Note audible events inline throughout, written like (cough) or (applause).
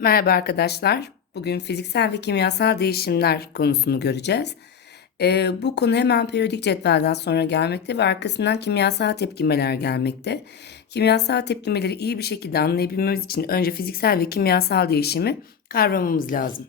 Merhaba arkadaşlar. Bugün fiziksel ve kimyasal değişimler konusunu göreceğiz. Ee, bu konu hemen periyodik cetvelden sonra gelmekte ve arkasından kimyasal tepkimeler gelmekte. Kimyasal tepkimeleri iyi bir şekilde anlayabilmemiz için önce fiziksel ve kimyasal değişimi kavramamız lazım.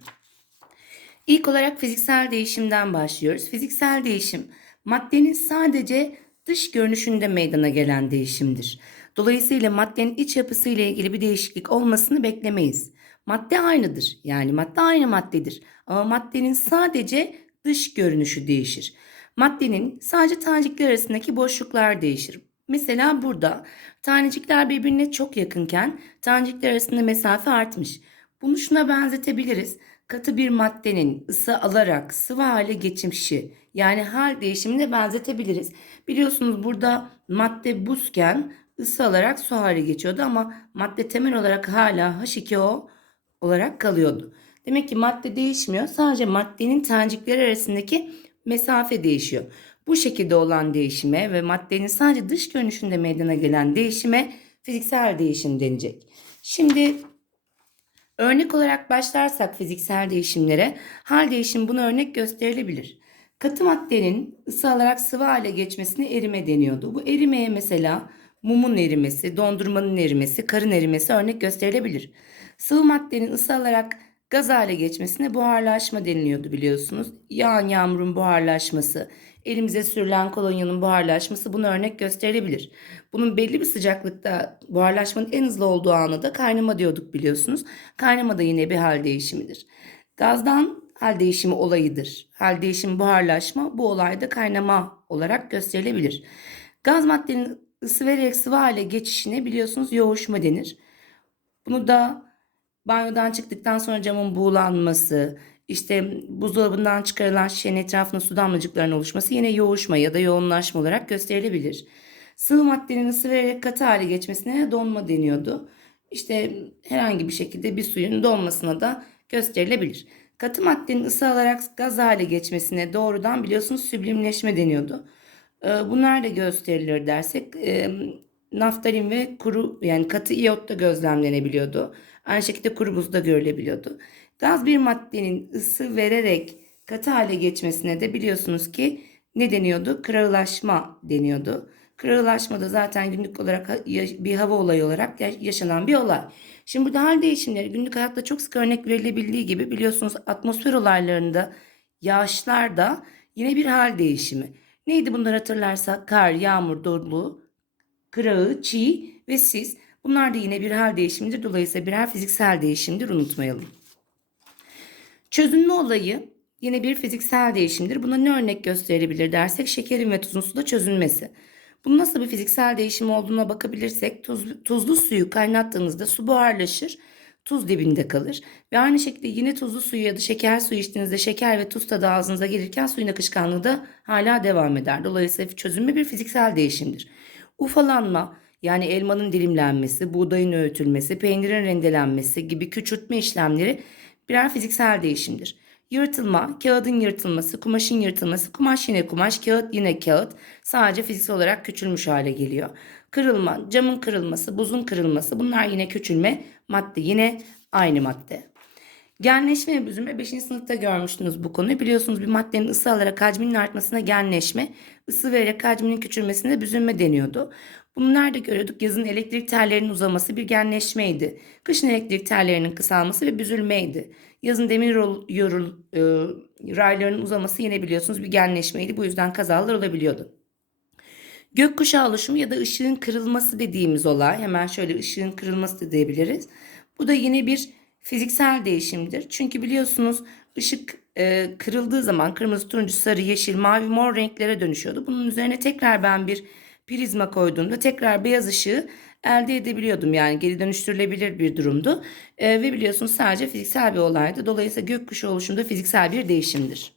İlk olarak fiziksel değişimden başlıyoruz. Fiziksel değişim maddenin sadece dış görünüşünde meydana gelen değişimdir. Dolayısıyla maddenin iç yapısı ile ilgili bir değişiklik olmasını beklemeyiz. Madde aynıdır. Yani madde aynı maddedir. Ama maddenin sadece dış görünüşü değişir. Maddenin sadece tanecikler arasındaki boşluklar değişir. Mesela burada tanecikler birbirine çok yakınken tanecikler arasında mesafe artmış. Bunu şuna benzetebiliriz. Katı bir maddenin ısı alarak sıvı hale geçişi yani hal değişimine benzetebiliriz. Biliyorsunuz burada madde buzken ısı alarak su hale geçiyordu ama madde temel olarak hala H2O olarak kalıyordu. Demek ki madde değişmiyor. Sadece maddenin tanecikleri arasındaki mesafe değişiyor. Bu şekilde olan değişime ve maddenin sadece dış görünüşünde meydana gelen değişime fiziksel değişim denecek. Şimdi örnek olarak başlarsak fiziksel değişimlere hal değişimi buna örnek gösterilebilir. Katı maddenin ısı alarak sıvı hale geçmesine erime deniyordu. Bu erimeye mesela mumun erimesi, dondurmanın erimesi, karın erimesi örnek gösterilebilir. Sıvı maddenin ısı alarak gaz hale geçmesine buharlaşma deniliyordu biliyorsunuz. Yağan yağmurun buharlaşması, elimize sürülen kolonyanın buharlaşması buna örnek gösterilebilir. Bunun belli bir sıcaklıkta buharlaşmanın en hızlı olduğu anı da kaynama diyorduk biliyorsunuz. Kaynama da yine bir hal değişimidir. Gazdan hal değişimi olayıdır. Hal değişimi buharlaşma bu olayda kaynama olarak gösterilebilir. Gaz maddenin ısı vererek sıvı hale geçişine biliyorsunuz yoğuşma denir. Bunu da banyodan çıktıktan sonra camın buğulanması, işte buzdolabından çıkarılan şişenin etrafında su damlacıklarının oluşması yine yoğuşma ya da yoğunlaşma olarak gösterilebilir. Sıvı maddenin ısı vererek katı hale geçmesine donma deniyordu. İşte herhangi bir şekilde bir suyun donmasına da gösterilebilir. Katı maddenin ısı alarak gaz hale geçmesine doğrudan biliyorsunuz süblimleşme deniyordu. Ee, bunlar da gösterilir dersek naftalin ve kuru yani katı iyot da gözlemlenebiliyordu. Aynı şekilde kuru buzda görülebiliyordu. Gaz bir maddenin ısı vererek katı hale geçmesine de biliyorsunuz ki ne deniyordu? Kırağılaşma deniyordu. Kırağılaşma da zaten günlük olarak bir hava olayı olarak yaşanan bir olay. Şimdi burada hal değişimleri günlük hayatta çok sık örnek verilebildiği gibi biliyorsunuz atmosfer olaylarında yağışlar da yine bir hal değişimi. Neydi bunları hatırlarsak kar, yağmur, dolu, kırağı, çiğ ve sis. Bunlar da yine bir hal değişimidir. Dolayısıyla birer fiziksel değişimdir unutmayalım. Çözünme olayı yine bir fiziksel değişimdir. Buna ne örnek gösterilebilir dersek şekerin ve tuzun suda çözünmesi. Bunun nasıl bir fiziksel değişim olduğuna bakabilirsek tuz, tuzlu suyu kaynattığınızda su buharlaşır, tuz dibinde kalır. Ve aynı şekilde yine tuzlu suyu ya da şeker suyu içtiğinizde şeker ve tuz tadı ağzınıza gelirken suyun akışkanlığı da hala devam eder. Dolayısıyla çözünme bir fiziksel değişimdir. Ufalanma yani elmanın dilimlenmesi, buğdayın öğütülmesi, peynirin rendelenmesi gibi küçültme işlemleri birer fiziksel değişimdir. Yırtılma, kağıdın yırtılması, kumaşın yırtılması, kumaş yine kumaş, kağıt yine kağıt sadece fiziksel olarak küçülmüş hale geliyor. Kırılma, camın kırılması, buzun kırılması bunlar yine küçülme, madde yine aynı madde. Genleşme ve büzülme 5. sınıfta görmüştünüz bu konuyu. Biliyorsunuz bir maddenin ısı alarak hacminin artmasına genleşme, ısı vererek hacminin küçülmesine büzülme deniyordu. Bunu nerede görüyorduk? Yazın elektrik tellerinin uzaması bir genleşmeydi. Kışın elektrik tellerinin kısalması ve büzülmeydi. Yazın demir yorul, e, raylarının uzaması yine biliyorsunuz bir genleşmeydi. Bu yüzden kazalar olabiliyordu. Gökkuşağı oluşumu ya da ışığın kırılması dediğimiz olay. Hemen şöyle ışığın kırılması da diyebiliriz. Bu da yine bir fiziksel değişimdir. Çünkü biliyorsunuz ışık e, kırıldığı zaman kırmızı, turuncu, sarı, yeşil, mavi, mor renklere dönüşüyordu. Bunun üzerine tekrar ben bir prizma koyduğumda tekrar beyaz ışığı elde edebiliyordum. Yani geri dönüştürülebilir bir durumdu. E, ve biliyorsunuz sadece fiziksel bir olaydı. Dolayısıyla gökkuşağı oluşumda fiziksel bir değişimdir.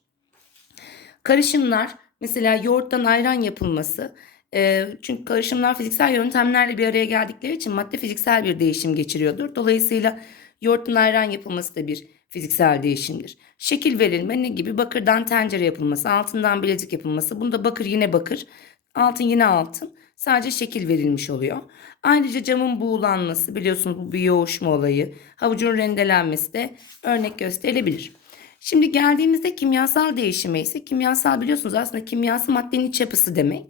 Karışımlar mesela yoğurttan ayran yapılması. E, çünkü karışımlar fiziksel yöntemlerle bir araya geldikleri için madde fiziksel bir değişim geçiriyordur. Dolayısıyla yoğurttan ayran yapılması da bir fiziksel değişimdir. Şekil verilme ne gibi? Bakırdan tencere yapılması, altından bilezik yapılması. Bunda bakır yine bakır, altın yine altın. Sadece şekil verilmiş oluyor. Ayrıca camın buğulanması biliyorsunuz bu bir yoğuşma olayı. Havucun rendelenmesi de örnek gösterilebilir. Şimdi geldiğimizde kimyasal değişime ise kimyasal biliyorsunuz aslında kimyası maddenin iç yapısı demek.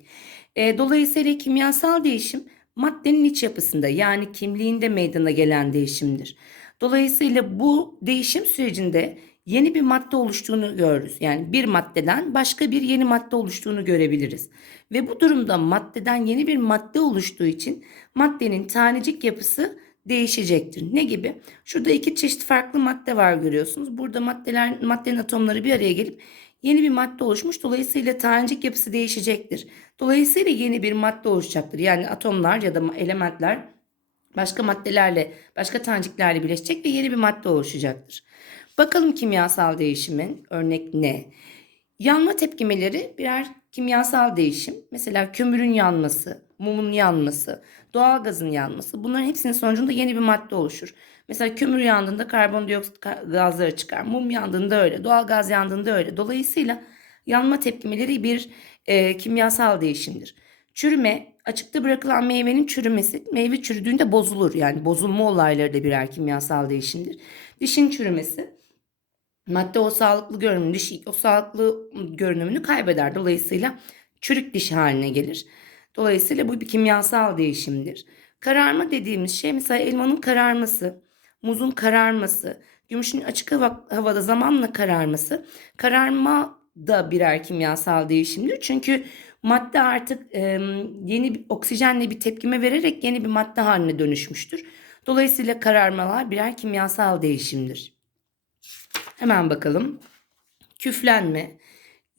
E, dolayısıyla kimyasal değişim maddenin iç yapısında yani kimliğinde meydana gelen değişimdir. Dolayısıyla bu değişim sürecinde yeni bir madde oluştuğunu görürüz. Yani bir maddeden başka bir yeni madde oluştuğunu görebiliriz. Ve bu durumda maddeden yeni bir madde oluştuğu için maddenin tanecik yapısı değişecektir. Ne gibi? Şurada iki çeşit farklı madde var görüyorsunuz. Burada maddeler maddenin atomları bir araya gelip yeni bir madde oluşmuş. Dolayısıyla tanecik yapısı değişecektir. Dolayısıyla yeni bir madde oluşacaktır. Yani atomlar ya da elementler başka maddelerle, başka taneciklerle birleşecek ve yeni bir madde oluşacaktır. Bakalım kimyasal değişimin örnek ne? Yanma tepkimeleri birer kimyasal değişim. Mesela kömürün yanması, mumun yanması, doğalgazın yanması. Bunların hepsinin sonucunda yeni bir madde oluşur. Mesela kömür yandığında karbondioksit gazları çıkar. Mum yandığında öyle. Doğalgaz yandığında öyle. Dolayısıyla yanma tepkimeleri bir e, kimyasal değişimdir. Çürüme, açıkta bırakılan meyvenin çürümesi. Meyve çürüdüğünde bozulur. Yani bozulma olayları da birer kimyasal değişimdir. Dişin çürümesi. Madde o sağlıklı görünümü, diş o sağlıklı görünümünü kaybeder. Dolayısıyla çürük diş haline gelir. Dolayısıyla bu bir kimyasal değişimdir. Kararma dediğimiz şey mesela elmanın kararması, muzun kararması, gümüşün açık hava, havada zamanla kararması. Kararma da birer kimyasal değişimdir. Çünkü madde artık e, yeni bir oksijenle bir tepkime vererek yeni bir madde haline dönüşmüştür. Dolayısıyla kararmalar birer kimyasal değişimdir. Hemen bakalım. Küflenme.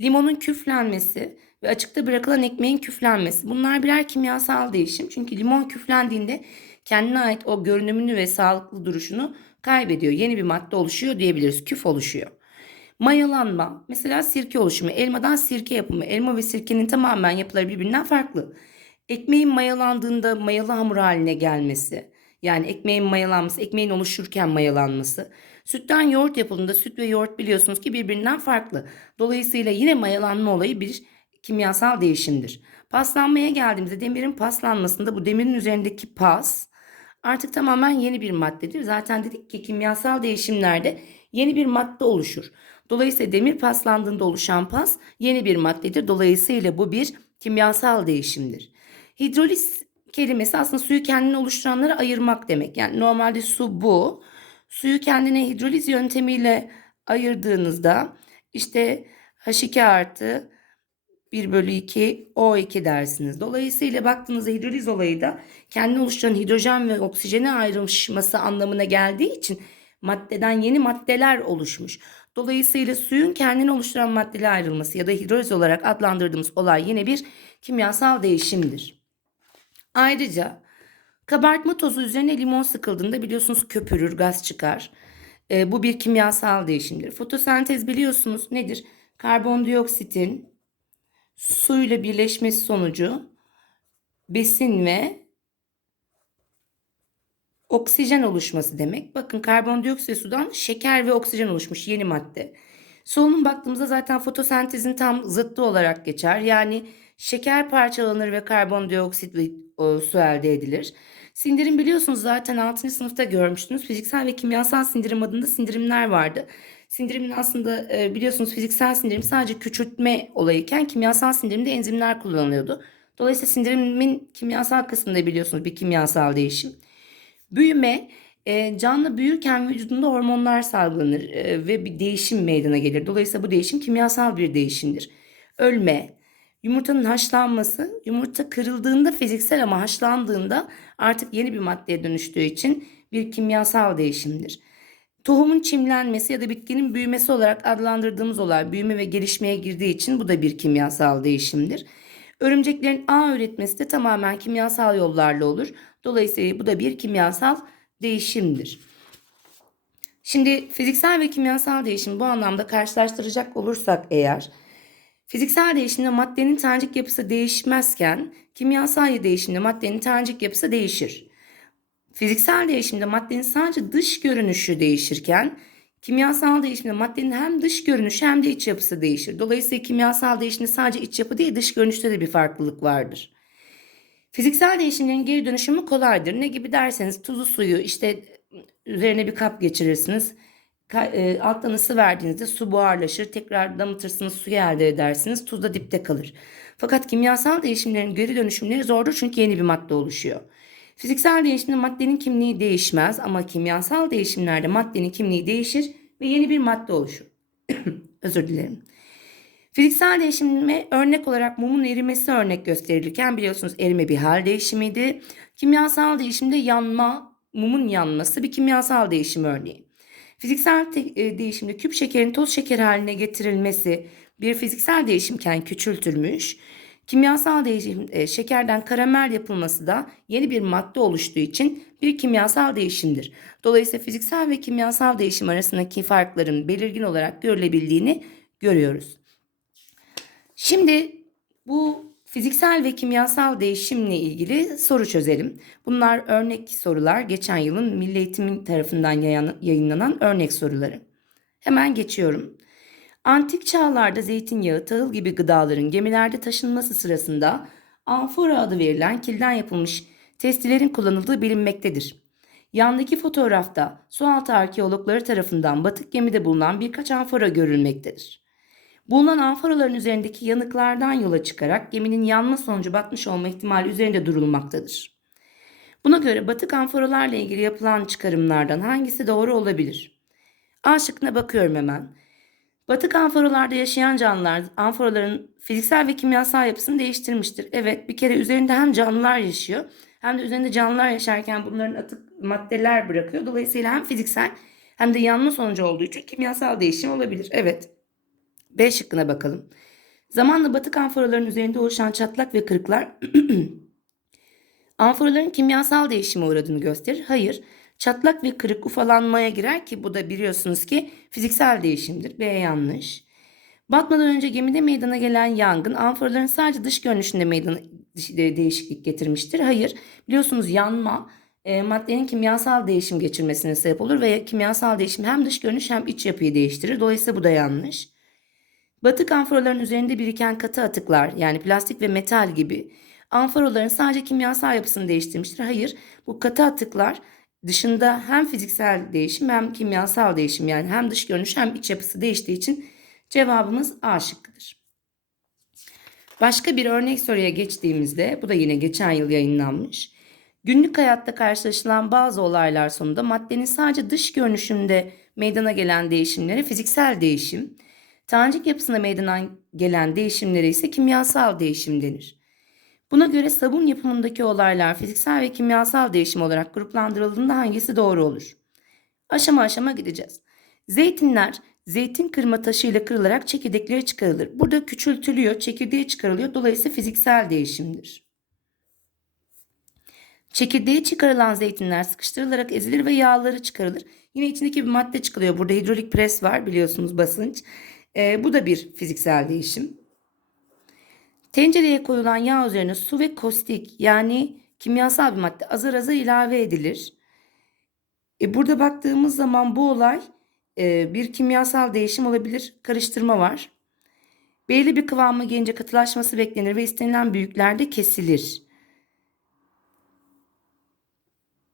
Limonun küflenmesi ve açıkta bırakılan ekmeğin küflenmesi. Bunlar birer kimyasal değişim. Çünkü limon küflendiğinde kendine ait o görünümünü ve sağlıklı duruşunu kaybediyor. Yeni bir madde oluşuyor diyebiliriz. Küf oluşuyor. Mayalanma. Mesela sirke oluşumu. Elmadan sirke yapımı. Elma ve sirkenin tamamen yapıları birbirinden farklı. Ekmeğin mayalandığında mayalı hamur haline gelmesi. Yani ekmeğin mayalanması, ekmeğin oluşurken mayalanması. Sütten yoğurt yapıldığında süt ve yoğurt biliyorsunuz ki birbirinden farklı. Dolayısıyla yine mayalanma olayı bir kimyasal değişimdir. Paslanmaya geldiğimizde demirin paslanmasında bu demirin üzerindeki pas artık tamamen yeni bir maddedir. Zaten dedik ki kimyasal değişimlerde yeni bir madde oluşur. Dolayısıyla demir paslandığında oluşan pas yeni bir maddedir. Dolayısıyla bu bir kimyasal değişimdir. Hidroliz kelimesi aslında suyu kendine oluşturanları ayırmak demek. Yani normalde su bu. Suyu kendine hidroliz yöntemiyle ayırdığınızda işte H2 artı 1 bölü 2 O2 dersiniz. Dolayısıyla baktığınızda hidroliz olayı da kendini oluşturan hidrojen ve oksijene ayrışması anlamına geldiği için maddeden yeni maddeler oluşmuş. Dolayısıyla suyun kendini oluşturan maddeler ayrılması ya da hidroliz olarak adlandırdığımız olay yine bir kimyasal değişimdir. Ayrıca kabartma tozu üzerine limon sıkıldığında biliyorsunuz köpürür, gaz çıkar. E, bu bir kimyasal değişimdir. Fotosentez biliyorsunuz nedir? Karbondioksitin suyla birleşmesi sonucu besin ve oksijen oluşması demek. Bakın karbondioksit sudan şeker ve oksijen oluşmuş yeni madde. Solunum baktığımızda zaten fotosentezin tam zıttı olarak geçer. Yani şeker parçalanır ve karbondioksit ve su elde edilir. Sindirim biliyorsunuz zaten 6. sınıfta görmüştünüz. Fiziksel ve kimyasal sindirim adında sindirimler vardı. Sindirimin aslında e, biliyorsunuz fiziksel sindirim sadece küçültme olayıken kimyasal sindirimde enzimler kullanılıyordu. Dolayısıyla sindirimin kimyasal kısmında biliyorsunuz bir kimyasal değişim. Büyüme e, canlı büyürken vücudunda hormonlar salgılanır e, ve bir değişim meydana gelir. Dolayısıyla bu değişim kimyasal bir değişimdir. Ölme, yumurtanın haşlanması, yumurta kırıldığında fiziksel ama haşlandığında artık yeni bir maddeye dönüştüğü için bir kimyasal değişimdir. Tohumun çimlenmesi ya da bitkinin büyümesi olarak adlandırdığımız olay büyüme ve gelişmeye girdiği için bu da bir kimyasal değişimdir. Örümceklerin ağ üretmesi de tamamen kimyasal yollarla olur. Dolayısıyla bu da bir kimyasal değişimdir. Şimdi fiziksel ve kimyasal değişim bu anlamda karşılaştıracak olursak eğer fiziksel değişimde maddenin tanecik yapısı değişmezken kimyasal değişimde maddenin tanecik yapısı değişir. Fiziksel değişimde maddenin sadece dış görünüşü değişirken kimyasal değişimde maddenin hem dış görünüşü hem de iç yapısı değişir. Dolayısıyla kimyasal değişimde sadece iç yapı değil dış görünüşte de bir farklılık vardır. Fiziksel değişimlerin geri dönüşümü kolaydır. Ne gibi derseniz tuzu suyu işte üzerine bir kap geçirirsiniz. E, alttan ısı verdiğinizde su buharlaşır. Tekrar damıtırsınız suyu elde edersiniz. Tuz da dipte kalır. Fakat kimyasal değişimlerin geri dönüşümleri zordur çünkü yeni bir madde oluşuyor. Fiziksel değişimde maddenin kimliği değişmez ama kimyasal değişimlerde maddenin kimliği değişir ve yeni bir madde oluşur. (coughs) Özür dilerim. Fiziksel değişime örnek olarak mumun erimesi örnek gösterilirken biliyorsunuz erime bir hal değişimiydi. Kimyasal değişimde yanma, mumun yanması bir kimyasal değişim örneği. Fiziksel e, değişimde küp şekerin toz şeker haline getirilmesi bir fiziksel değişimken küçültülmüş. Kimyasal değişim e, şekerden karamel yapılması da yeni bir madde oluştuğu için bir kimyasal değişimdir. Dolayısıyla fiziksel ve kimyasal değişim arasındaki farkların belirgin olarak görülebildiğini görüyoruz. Şimdi bu fiziksel ve kimyasal değişimle ilgili soru çözelim. Bunlar örnek sorular. Geçen yılın Milli Eğitim tarafından yayınlanan örnek soruları. Hemen geçiyorum. Antik çağlarda zeytinyağı, tahıl gibi gıdaların gemilerde taşınması sırasında amfora adı verilen kilden yapılmış testilerin kullanıldığı bilinmektedir. Yandaki fotoğrafta sualtı arkeologları tarafından batık gemide bulunan birkaç amfora görülmektedir. Bulunan amforaların üzerindeki yanıklardan yola çıkarak geminin yanma sonucu batmış olma ihtimali üzerinde durulmaktadır. Buna göre batık amforalarla ilgili yapılan çıkarımlardan hangisi doğru olabilir? A şıkkına bakıyorum hemen. Batık amforalarda yaşayan canlılar amforaların fiziksel ve kimyasal yapısını değiştirmiştir. Evet bir kere üzerinde hem canlılar yaşıyor hem de üzerinde canlılar yaşarken bunların atık maddeler bırakıyor. Dolayısıyla hem fiziksel hem de yanma sonucu olduğu için kimyasal değişim olabilir. Evet. B şıkkına bakalım. Zamanla batık amforaların üzerinde oluşan çatlak ve kırıklar (clears throat) amforaların kimyasal değişime uğradığını gösterir. Hayır, çatlak ve kırık ufalanmaya girer ki bu da biliyorsunuz ki fiziksel değişimdir. B yanlış. Batmadan önce gemide meydana gelen yangın amforaların sadece dış görünüşünde meydana de- değişiklik getirmiştir. Hayır, biliyorsunuz yanma e, maddenin kimyasal değişim geçirmesine sebep olur ve kimyasal değişim hem dış görünüş hem iç yapıyı değiştirir. Dolayısıyla bu da yanlış. Batık amforaların üzerinde biriken katı atıklar yani plastik ve metal gibi amforaların sadece kimyasal yapısını değiştirmiştir. Hayır bu katı atıklar dışında hem fiziksel değişim hem kimyasal değişim yani hem dış görünüş hem iç yapısı değiştiği için cevabımız A şıkkıdır. Başka bir örnek soruya geçtiğimizde bu da yine geçen yıl yayınlanmış. Günlük hayatta karşılaşılan bazı olaylar sonunda maddenin sadece dış görünüşünde meydana gelen değişimlere fiziksel değişim, tanecik yapısında meydana gelen değişimlere ise kimyasal değişim denir. Buna göre sabun yapımındaki olaylar fiziksel ve kimyasal değişim olarak gruplandırıldığında hangisi doğru olur? Aşama aşama gideceğiz. Zeytinler zeytin kırma taşıyla kırılarak çekirdekleri çıkarılır. Burada küçültülüyor, çekirdeği çıkarılıyor. Dolayısıyla fiziksel değişimdir. Çekirdeği çıkarılan zeytinler sıkıştırılarak ezilir ve yağları çıkarılır. Yine içindeki bir madde çıkılıyor. Burada hidrolik pres var biliyorsunuz basınç. Ee, bu da bir fiziksel değişim. Tencereye koyulan yağ üzerine su ve kostik yani kimyasal bir madde azar azar ilave edilir. E, burada baktığımız zaman bu olay e, bir kimyasal değişim olabilir. Karıştırma var. Belli bir kıvama gelince katılaşması beklenir ve istenilen büyüklerde kesilir.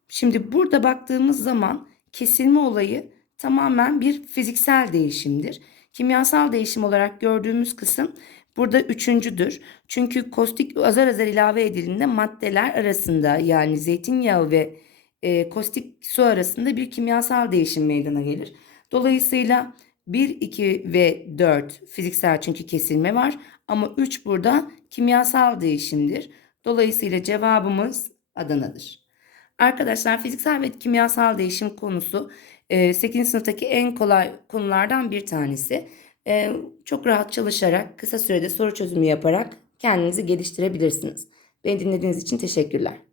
Şimdi burada baktığımız zaman kesilme olayı tamamen bir fiziksel değişimdir. Kimyasal değişim olarak gördüğümüz kısım burada üçüncüdür. Çünkü kostik azar azar ilave edildiğinde maddeler arasında yani zeytinyağı ve e, kostik su arasında bir kimyasal değişim meydana gelir. Dolayısıyla 1, 2 ve 4 fiziksel çünkü kesilme var ama 3 burada kimyasal değişimdir. Dolayısıyla cevabımız Adana'dır. Arkadaşlar fiziksel ve kimyasal değişim konusu 8. sınıftaki en kolay konulardan bir tanesi. E, Çok rahat çalışarak kısa sürede soru çözümü yaparak kendinizi geliştirebilirsiniz. Beni dinlediğiniz için teşekkürler.